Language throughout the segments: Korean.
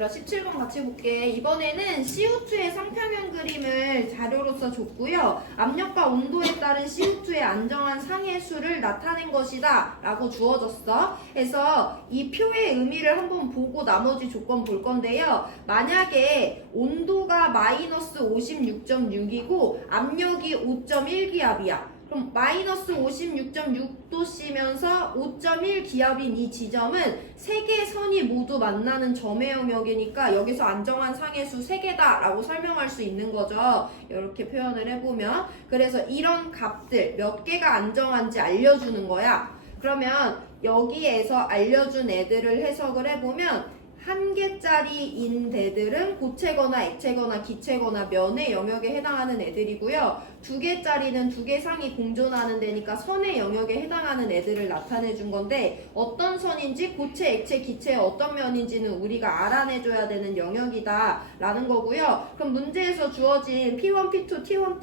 얘들아 17번 같이 볼게. 이번에는 CO2의 상평형 그림을 자료로서 줬고요. 압력과 온도에 따른 CO2의 안정한 상해수를 나타낸 것이다 라고 주어졌어. 그래서 이 표의 의미를 한번 보고 나머지 조건 볼 건데요. 만약에 온도가 마이너스 56.6이고 압력이 5.1기압이야. 그럼 마이너스 56.6도씨면서 5.1기압인 이 지점은 세 개의 선이 모두 만나는 점의 영역이니까 여기서 안정한 상해수 3개다 라고 설명할 수 있는 거죠. 이렇게 표현을 해보면. 그래서 이런 값들 몇 개가 안정한지 알려주는 거야. 그러면 여기에서 알려준 애들을 해석을 해보면 1개짜리인 애들은 고체거나 액체거나 기체거나 면의 영역에 해당하는 애들이고요. 2개짜리는 2개 상이 공존하는 데니까 선의 영역에 해당하는 애들을 나타내 준 건데 어떤 선인지 고체, 액체, 기체의 어떤 면인지는 우리가 알아내줘야 되는 영역이다 라는 거고요. 그럼 문제에서 주어진 P1, P2, T1,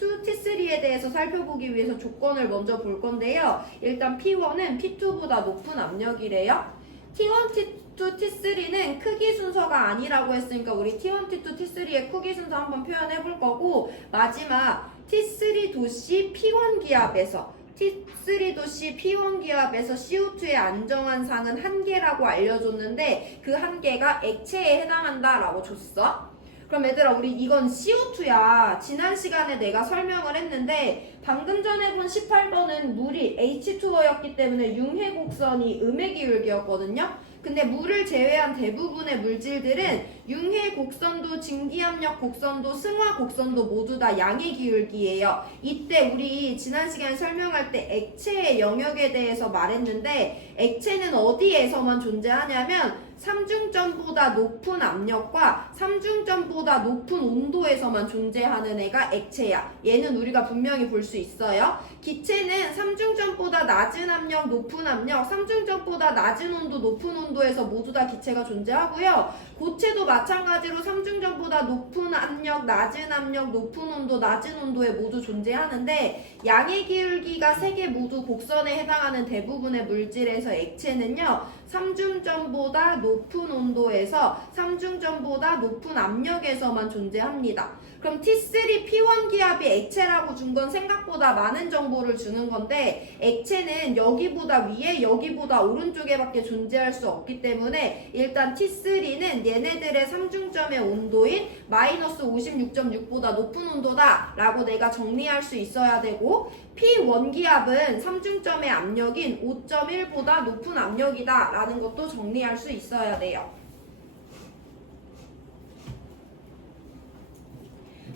T3에 대해서 살펴보기 위해서 조건을 먼저 볼 건데요. 일단 P1은 P2보다 높은 압력이래요. T1, T2, T3는 크기 순서가 아니라고 했으니까 우리 T1, T2, T3의 크기 순서 한번 표현해 볼 거고 마지막 T3 도시 P1 기압에서 T3도시 P1 기압에서 CO2의 안정한 상은 1개라고 알려줬는데 그 1개가 액체에 해당한다 라고 줬어. 그럼 얘들아 우리 이건 CO2야. 지난 시간에 내가 설명을 했는데 방금 전에 본 18번은 물이 H2O였기 때문에 융해 곡선이 음의 기울기였거든요. 근데 물을 제외한 대부분의 물질들은 융해 곡선도 증기압력 곡선도 승화 곡선도 모두 다 양의 기울기예요. 이때 우리 지난 시간에 설명할 때 액체의 영역에 대해서 말했는데 액체는 어디에서만 존재하냐면 삼중점보다 높은 압력과 삼중점보다 높은 온도에서만 존재하는 애가 액체야. 얘는 우리가 분명히 볼 수 있어요. 기체는 삼중점보다 낮은 압력, 높은 압력, 삼중점보다 낮은 온도, 높은 온도에서 모두 다 기체가 존재하고요. 고체도 마찬가지로 삼중점보다 높은 압력, 낮은 압력, 높은 온도, 낮은 온도에 모두 존재하는데 양의 기울기가 3개 모두 곡선에 해당하는 대부분의 물질에서 액체는요. 삼중점보다 높은 온도에서 삼중점보다 높은 압력에서만 존재합니다. 그럼 T3 P1 기압이 액체라고 준 건 생각보다 많은 정보를 주는 건데 액체는 여기보다 위에 여기보다 오른쪽에밖에 존재할 수 없기 때문에 일단 T3는 얘네들의 삼중점의 온도인 마이너스 56.6보다 높은 온도다 라고 내가 정리할 수 있어야 되고 P1 기압은 삼중점의 압력인 5.1보다 높은 압력이다 라는 것도 정리할 수 있어야 돼요.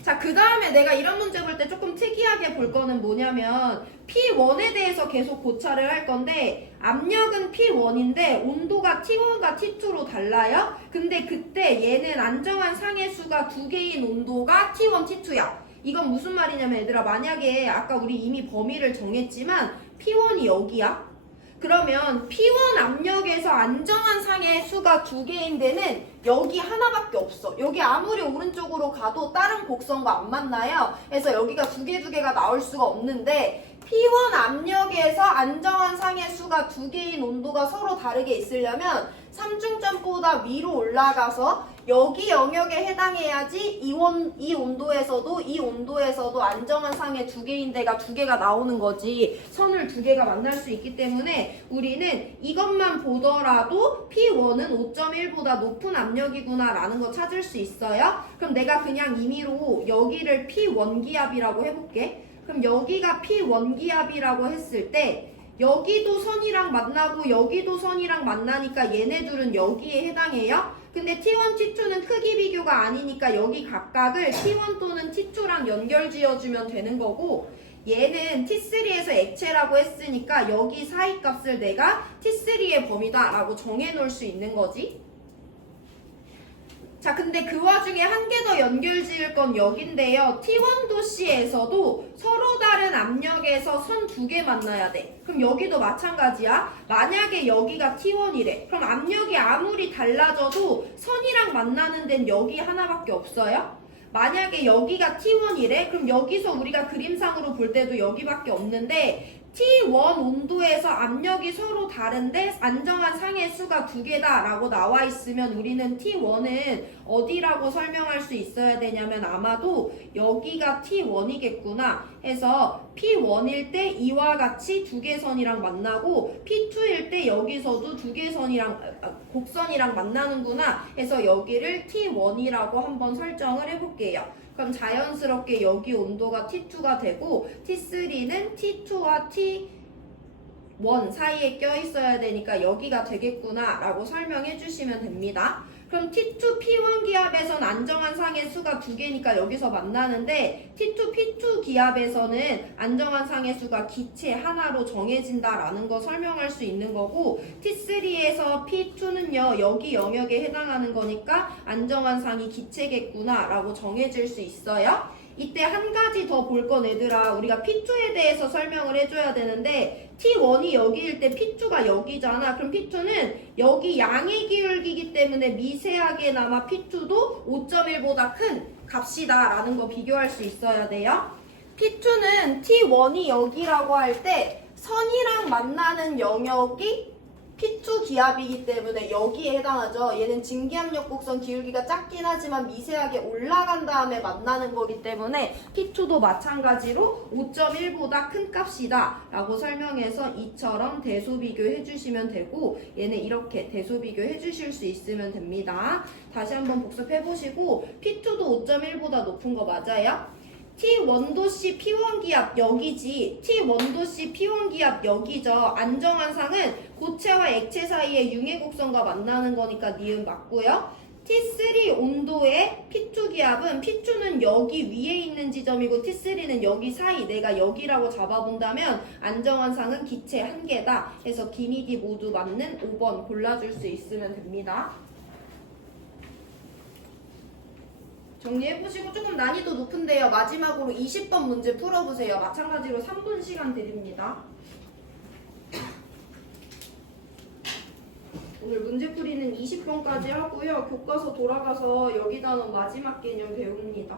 자, 그 다음에 내가 이런 문제 볼 때 조금 특이하게 볼 거는 뭐냐면 P1에 대해서 계속 고찰을 할 건데 압력은 P1인데 온도가 T1과 T2로 달라요. 근데 그때 얘는 안정한 상해수가 2개인 온도가 T1, T2야. 이건 무슨 말이냐면 얘들아 만약에 아까 우리 이미 범위를 정했지만 P1이 여기야. 그러면 P1 압력에서 안정한 상의 수가 2개인 데는 여기 하나밖에 없어. 여기 아무리 오른쪽으로 가도 다른 곡선과 안 만나요. 그래서 여기가 2개가 나올 수가 없는데 P1 압력에서 안정한 상의 수가 2개인 온도가 서로 다르게 있으려면 삼중점보다 위로 올라가서 여기 영역에 해당해야지 이 온도에서도 안정한 상의 2개인 데가 2개가 나오는 거지. 선을 2개가 만날 수 있기 때문에 우리는 이것만 보더라도 P1은 5.1보다 높은 압력이구나 라는 거 찾을 수 있어요. 그럼 내가 그냥 임의로 여기를 P1 기압이라고 해볼게. 그럼 여기가 P1 기압이라고 했을 때 여기도 선이랑 만나고 여기도 선이랑 만나니까 얘네 둘은 여기에 해당해요. 근데 T1, T2는 크기 비교가 아니니까 여기 각각을 T1 또는 T2랑 연결 지어주면 되는 거고 얘는 T3에서 액체라고 했으니까 여기 사이 값을 내가 T3의 범위다 라고 정해놓을 수 있는 거지. 자, 근데 그 와중에 한 개 더 연결 지을 건 여긴데요. T1 도시에서도 서로 다른 압력에서 선 2개 만나야 돼. 그럼 여기도 마찬가지야. 만약에 여기가 T1이래. 그럼 압력이 아무리 달라져도 선이랑 만나는 데는 여기 하나밖에 없어요. 만약에 여기가 T1이래. 그럼 여기서 우리가 그림상으로 볼 때도 여기밖에 없는데 T1 온도에서 압력이 서로 다른데 안정한 상해수가 두 개다 라고 나와 있으면 우리는 T1은 어디라고 설명할 수 있어야 되냐면 아마도 여기가 T1이겠구나 해서 P1일 때 이와 같이 두 개 선이랑 만나고 P2일 때 여기서도 두 개 선이랑 곡선이랑 만나는구나 해서 여기를 T1이라고 한번 설정을 해볼게요. 그럼 자연스럽게 여기 온도가 T2가 되고 T3는 T2와 T1 사이에 껴 있어야 되니까 여기가 되겠구나 라고 설명해 주시면 됩니다. 그럼 T2, P1 기압에선 안정한 상의 수가 두 개니까 여기서 만나는데 T2, P2 기압에서는 안정한 상의 수가 기체 하나로 정해진다라는 거 설명할 수 있는 거고 T3에서 P2는요 여기 영역에 해당하는 거니까 안정한 상이 기체겠구나 라고 정해질 수 있어요. 이때 한 가지 더 볼 건 얘들아 우리가 P2에 대해서 설명을 해줘야 되는데 T1이 여기일 때 P2가 여기잖아. 그럼 P2는 여기 양의 기울기이기 때문에 미세하게나마 P2도 5.1보다 큰 값이다 라는 거 비교할 수 있어야 돼요. P2는 T1이 여기라고 할 때 선이랑 만나는 영역이 P2 기압이기 때문에 여기에 해당하죠. 얘는 증기압력 곡선 기울기가 작긴 하지만 미세하게 올라간 다음에 만나는 거기 때문에 P2도 마찬가지로 5.1보다 큰 값이다 라고 설명해서 이처럼 대소 비교해 주시면 되고 얘는 이렇게 대소 비교해 주실 수 있으면 됩니다. 다시 한번 복습해 보시고 P2도 5.1보다 높은 거 맞아요? T1도씨 P1 기압 여기지. T1도씨 P1 기압 여기죠. 안정한 상은 고체와 액체 사이의 융해곡선과 만나는 거니까 니은 맞고요. T3 온도의 P2 기압은 P2는 여기 위에 있는 지점이고 T3는 여기 사이 내가 여기라고 잡아본다면 안정한 상은 기체 한 개다 해서 기니디 모두 맞는 5번 골라줄 수 있으면 됩니다. 정리해보시고 조금 난이도 높은데요. 마지막으로 20번 문제 풀어보세요. 마찬가지로 3분 시간 드립니다. 오늘 문제풀이는 20번까지 하고요. 교과서 돌아가서 여기다 놓은 마지막 개념 배웁니다.